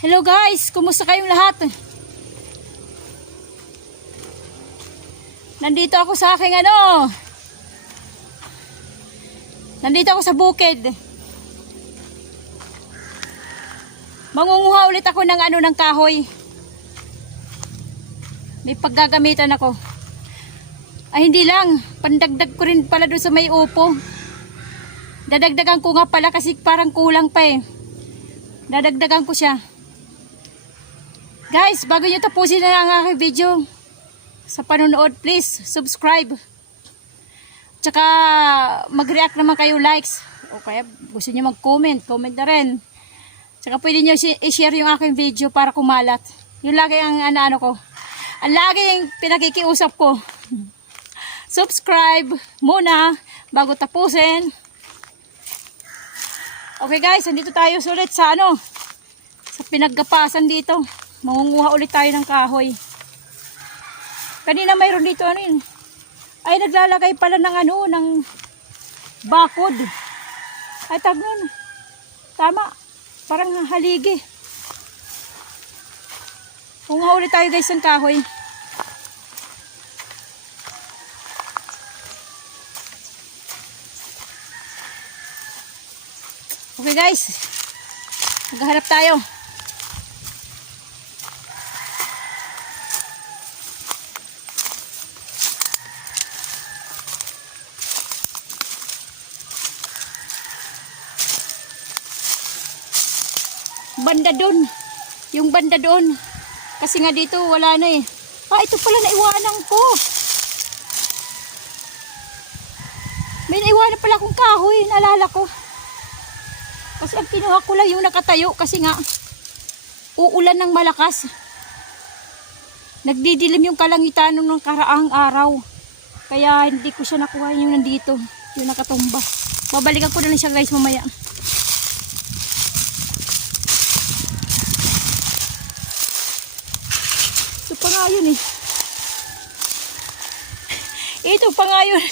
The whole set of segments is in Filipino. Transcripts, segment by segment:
Hello guys, kumusta kayong lahat? Nandito ako sa aking Nandito ako sa bukid. Mangunguha ulit ako ng kahoy. May paggagamitan ako. Ay hindi lang, pandagdag ko rin pala doon sa may upo. Dadagdagan ko nga pala kasi parang kulang pa eh. Dadagdagan ko siya. Guys, bago nyo tapusin na ang aking video, sa panonood, please subscribe. Tsaka mag-react naman kayo, likes. O kaya gusto nyo mag-comment, comment na rin. Tsaka pwede nyo i-share yung aking video para kumalat. Yung lagi ang ko. Ang laging pinakikiusap ko. Subscribe muna bago tapusin. Okay guys, andito tayo ulit sa sa pinaggapasan dito. Mangunguha ulit tayo ng kahoy. Kanina mayroon dito ay naglalagay pala ng bakod. Ay tag nun. Tama. Parang haligi. Mangunguha ulit tayo guys ng kahoy. Okay guys. Maghahanap tayo. Banda doon. Yung banda doon. Kasi nga dito wala na eh. Ito pala naiwanan ko. May naiwanan pala akong kahoy. Naalala ko. Kasi ang kinuha ko lang yung nakatayo. Kasi nga uulan ng malakas. Nagdidilim yung kalangitan nung karaang araw. Kaya hindi ko siya nakuha yung nandito. Yung nakatumba. Babalikan ko na lang siya guys mamaya. Ito pa nga yun eh. Ito pa nga yun.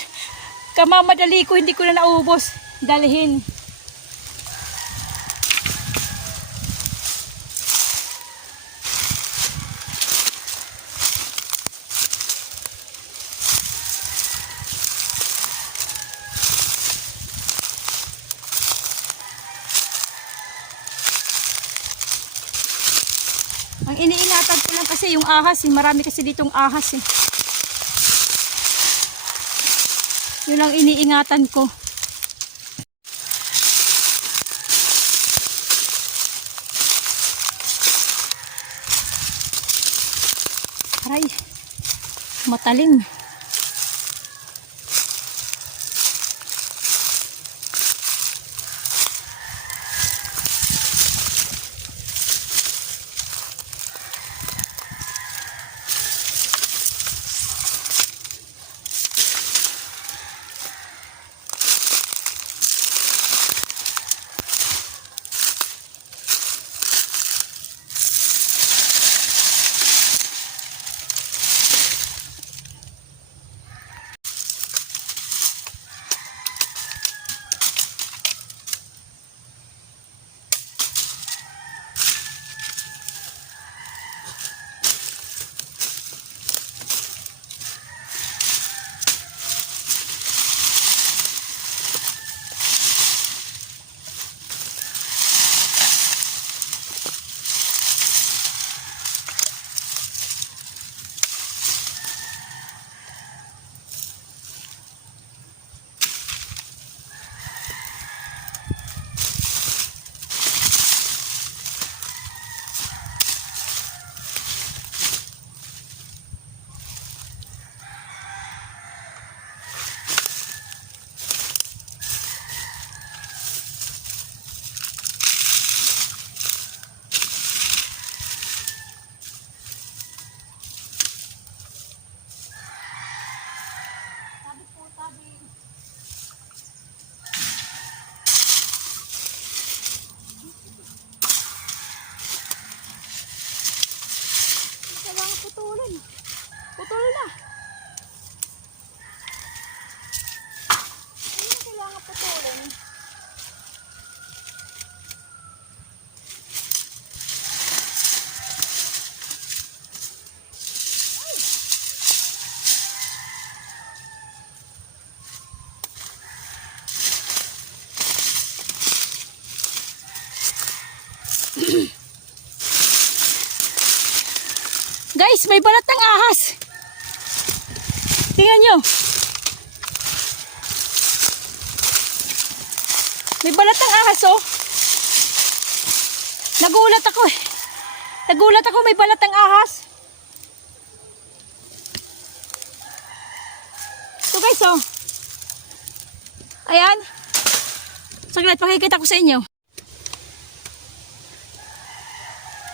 Kamamadali ko, hindi ko na naubos. Dalhin. Ang iniingatan ko lang kasi yung ahas eh. Marami kasi ditong ahas eh. Yun ang iniingatan ko. Aray. Matalim. Guys, may balat ng ahas. Tingnan nyo. May balat ng ahas, oh. Nagulat ako eh. Nagulat ako, may balat ng ahas. Ito guys, oh. Ayan. Saglit, pakikita ko sa inyo.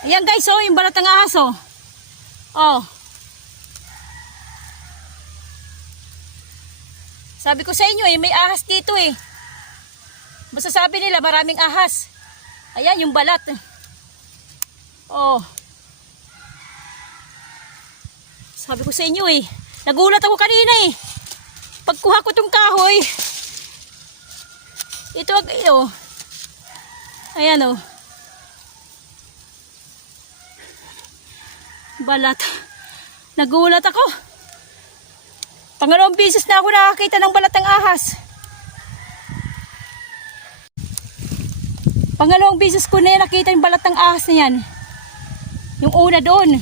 Ayan guys, oh, yung balat ng ahas, oh. Oh. Sabi ko sa inyo, eh, may ahas dito eh. Basta sabi nila, maraming ahas. Ayan, yung balat. Oh. Sabi ko sa inyo eh. Nagulat ako kanina eh. Pagkuha ko tong kahoy. Ito, oh. Ayan, oh. Balat. Nagulat ako. Pangalawang beses na ako nakakita ng balat ng ahas. Pangalawang beses ko na nakita yung balat ng ahas na yan. Yung una doon.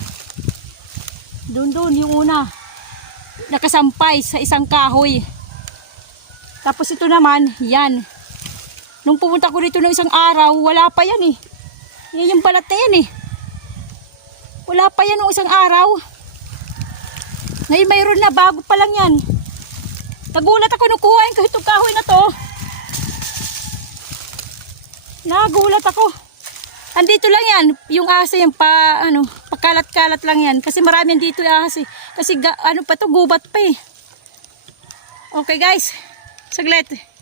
Doon yung una. Nakasampay sa isang kahoy. Tapos ito naman, yan. Nung pumunta ko dito ng isang araw, wala pa yan eh. Yan yung balat na yan eh. Wala pa yan nung isang araw. Ngayon mayroon na, bago pa lang yan. Nagulat ako nung kuhain ko itong kahoy na to. Nagulat ako. Andito lang yan, yung ahas yan pakalat-kalat lang yan. Kasi marami yan dito yung ahas eh. Kasi ano pa to, gubat pa eh. Okay guys, saglit.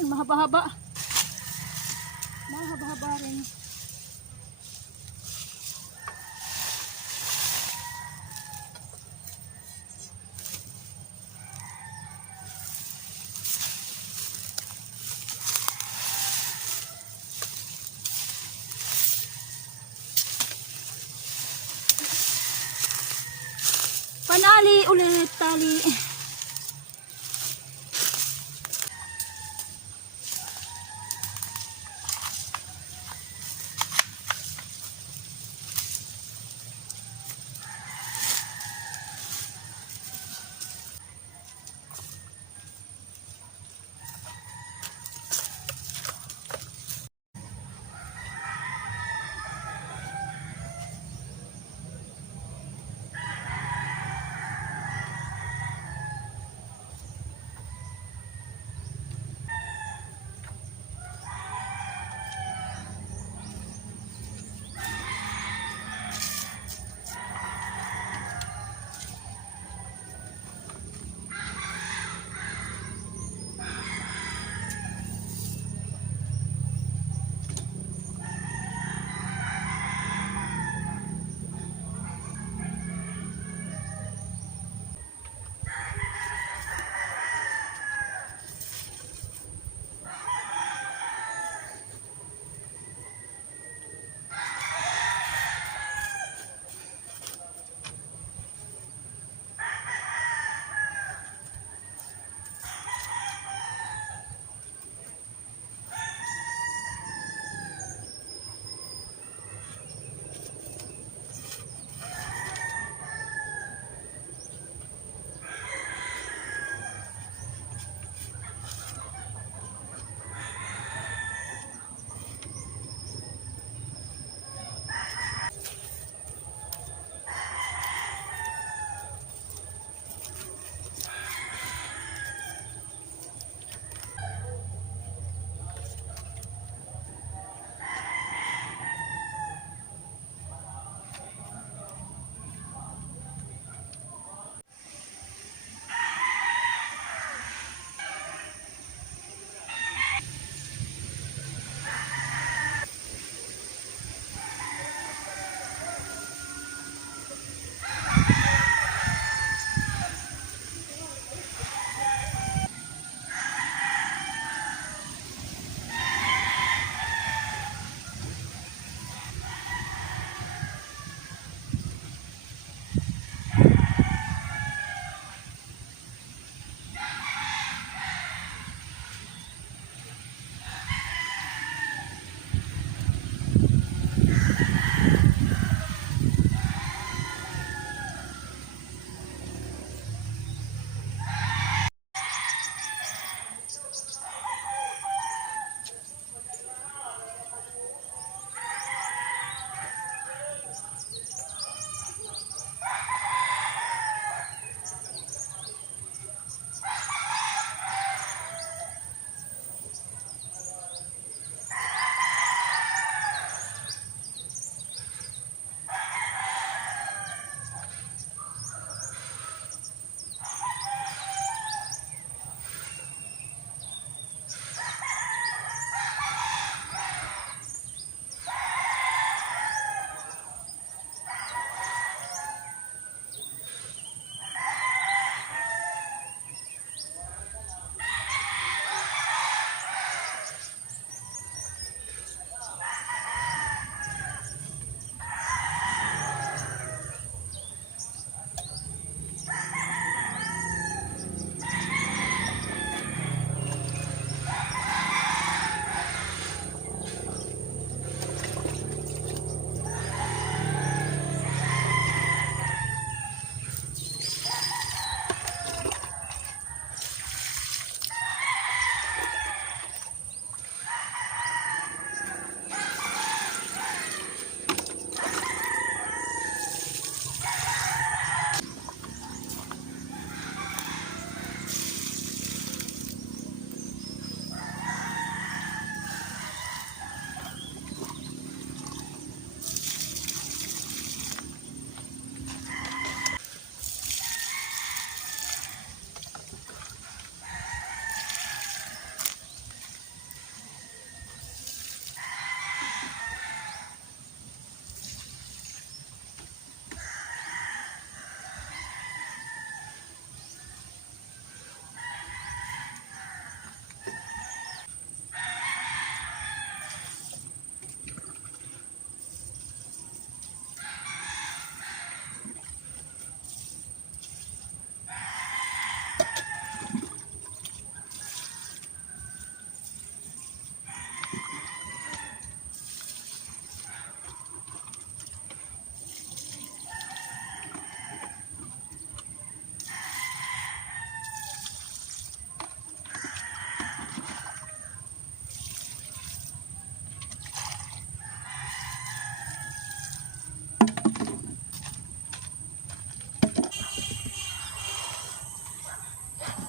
Ayun, mahaba-haba. Mahaba-haba rin. Panali ulit, tali.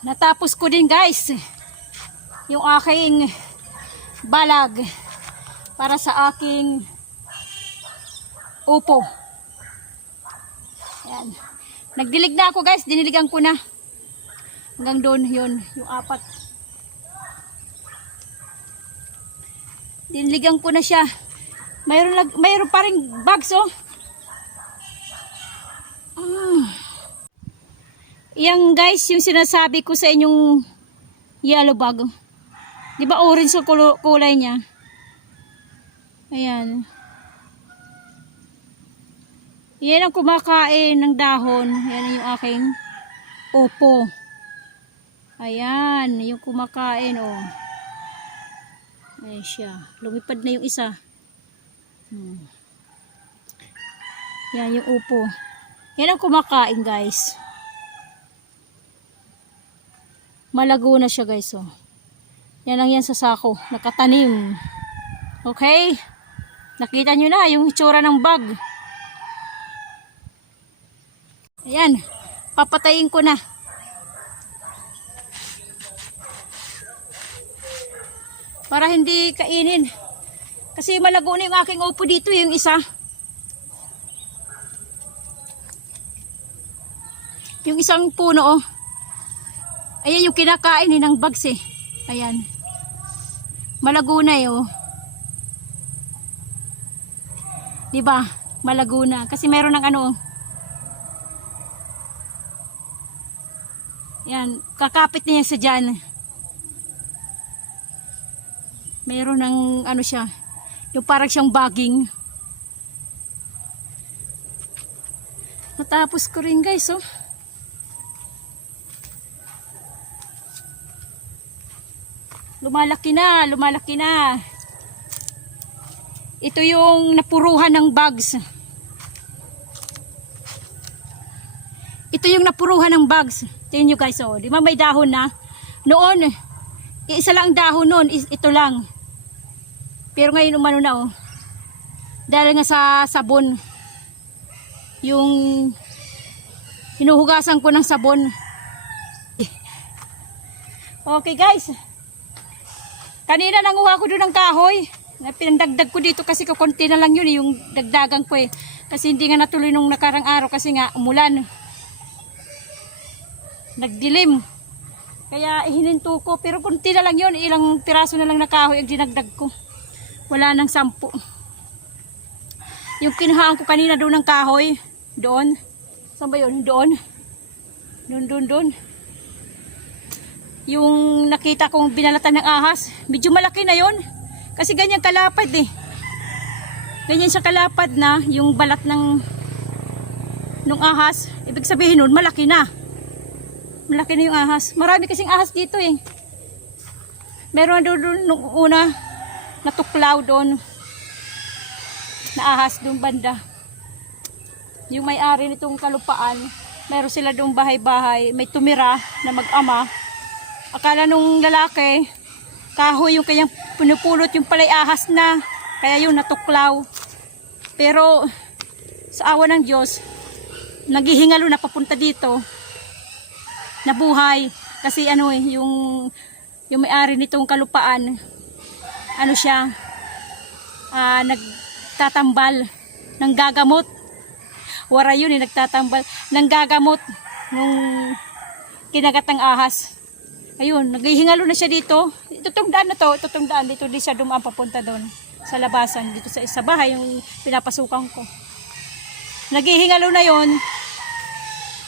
natapos ko din guys yung aking balag para sa aking upo. Ayan. Nagdilig na ako guys, diniligan ko na. Hanggang doon yun, yung 4. Diniligan ko na siya. Mayroon pa ring bags oh. Yan guys, yung sinasabi ko sa inyong yellow bag. Di ba orange ang kulay niya? Ayan. Yan ang kumakain ng dahon. Yan yung aking upo. Ayan, yung kumakain oh. Ayan siya. Lumipad na yung isa. Yan yung upo. Yan ang kumakain guys. Malago na siya guys oh. Yan lang yan sa sako. Nakatanim. Okay? Nakita nyo na yung itsura ng bag. Ayan. Papatayin ko na. Para hindi kainin. Kasi malago na yung aking upo dito yung isa. Yung isang puno oh. Ayan yung kinakain ng bugs eh. Ayan. Malago na eh oh. Diba? Malago na. Kasi meron ng ano. Ayan. Kakapit niya sa dyan. Meron ng ano siya. Yung parang siyang baging. Natapos ko rin guys oh. Lumalaki na, lumalaki na. Ito yung napuruhan ng bugs. Ito yung napuruhan ng bugs. Tingnan nyo guys, oh. Di ba may dahon na? Noon, isa lang dahon noon, ito lang. Pero ngayon umano na, oh. Dahil nga sa sabon. Yung hinuhugasan ko ng sabon. Okay guys. Kanina nanguha ko doon ng kahoy. Pinandagdag ko dito kasi kukunti na lang yun yung dagdagan ko eh. Kasi hindi nga natuloy nung nakarang araw kasi nga umulan. Nagdilim. Kaya hininto ko. Pero kunti na lang yun. Ilang piraso na lang na kahoy ang dinagdag ko. Wala nang 10. Yung kinuhaan ko kanina doon ng kahoy. Doon. Saan ba yun? Doon. Doon. Yung nakita kong binalatan ng ahas, medyo malaki na yon. Kasi ganyan kalapad eh. Ganyan siya kalapad na yung balat ng ahas. Ibig sabihin nun, malaki na. Malaki na yung ahas. Marami kasing ahas dito eh. Meron doon nung una natuklaw doon na ahas doon banda. Yung may-ari nitong kalupaan, meron sila doon bahay-bahay. May tumira na mag-ama. Akala nung lalaki, kahoy yung kanyang pinupulot, yung palay ahas na. Kaya yun, natuklaw. Pero, sa awa ng Diyos, naghihingalo na papunta dito. Nabuhay. Kasi ano eh, yung may-ari nitong kalupaan, ano siya, nagtatambal, nanggagamot. Wara yun eh, nagtatambal, nanggagamot nung kinagat ng ahas. Ayun, naghihingalo na siya dito. Itong daan na to, itong daan dito, di siya dumaan papunta doon sa labasan, dito sa bahay yung pinapasukan ko. Naghihingalo na yon.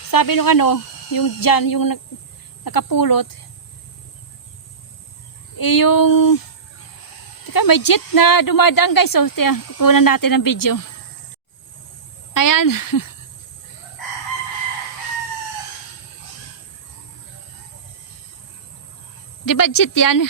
Sabi nung ano, yung dyan, yung nakapulot, yung teka, may jet na dumadaan guys. So, kukunan natin ng video. Ayan. Di ba jet yan?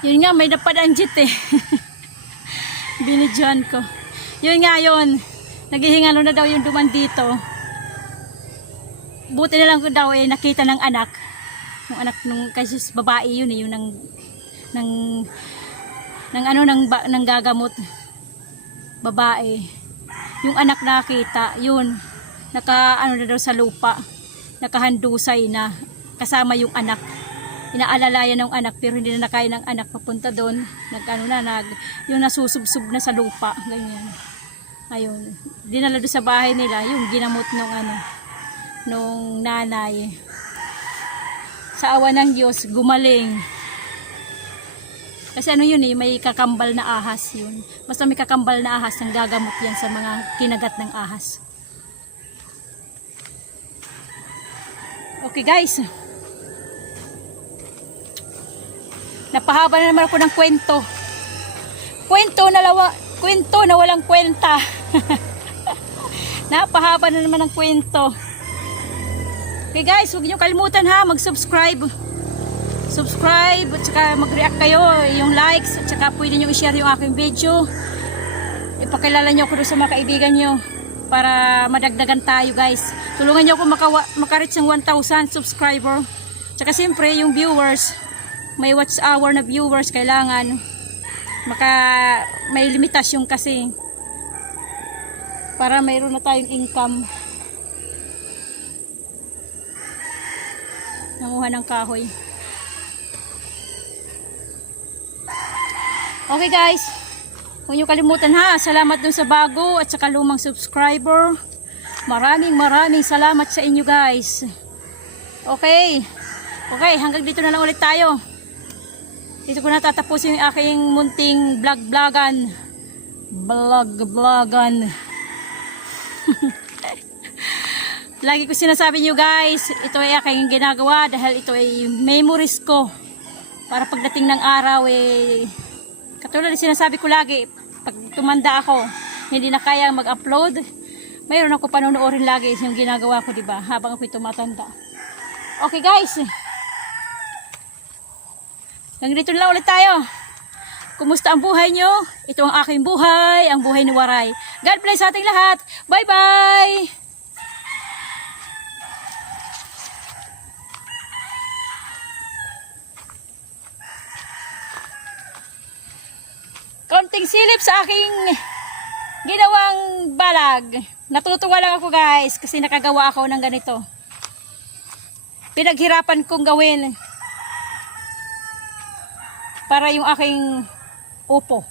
Yun nga, may napadaan jeep eh. Binidyohan ko. Yun nga yun. Naghihingalo na daw yung duman dito. Buti na lang ko daw eh, nakita ng anak. Yung anak nung, kasi babae yun eh, yun ng gagamot. Babae. Yung anak nakita, yun. Na daw sa lupa. Nakahandusay na. Kasama yung anak. Inaalalayan ng anak pero hindi na nakaya ng anak papunta doon. Yung nasusubsub na sa lupa, ganyan. Ayun, dinala doon sa bahay nila, yung ginamot nung nanay. Sa awa ng Diyos, gumaling. Kasi yun eh, may kakambal na ahas yun. Basta may kakambal na ahas, ang gagamot yan sa mga kinagat ng ahas. Okay guys. Napahaba na naman ako ng kwento. Kwento na walang kwenta. Napahaba na naman ng kwento. Okay guys, huwag niyo kalimutan ha, mag-subscribe. Subscribe, at saka mag-react kayo, yung likes, at saka pwede niyo i-share yung aking video. Ipakilala niyo ako doon sa mga kaibigan niyo para madagdagan tayo guys. Tulungan niyo ako maka-reach ng 1,000 subscriber. Tsaka siyempre yung viewers, may watch hour na viewers kailangan may limitasyon kasi para mayroon na tayong income. Nanguha ng kahoy. Okay guys, huwag niyo kalimutan ha, salamat dun sa bago at saka lumang subscriber. Maraming salamat sa inyo guys. Okay, hanggang dito na lang ulit tayo. Dito ko na tatapusin yung aking munting vlog-vlogan. Lagi ko sinasabi nyo guys, ito ay aking ginagawa dahil ito ay memories ko. Para pagdating ng araw katulad ng sinasabi ko lagi, pag tumanda ako, hindi na kaya mag-upload, mayroon ako panonoodin lagi yung ginagawa ko, diba? Habang ako'y tumatanda. Okay guys. Hanggang dito na lang ulit tayo. Kumusta ang buhay nyo? Ito ang aking buhay, ang buhay ni Waray. God bless sa ating lahat. Bye-bye! Konting silip sa aking ginawang balag. Natutuwa lang ako guys kasi nakagawa ako ng ganito. Pinaghirapan kong gawin para yung aking upo.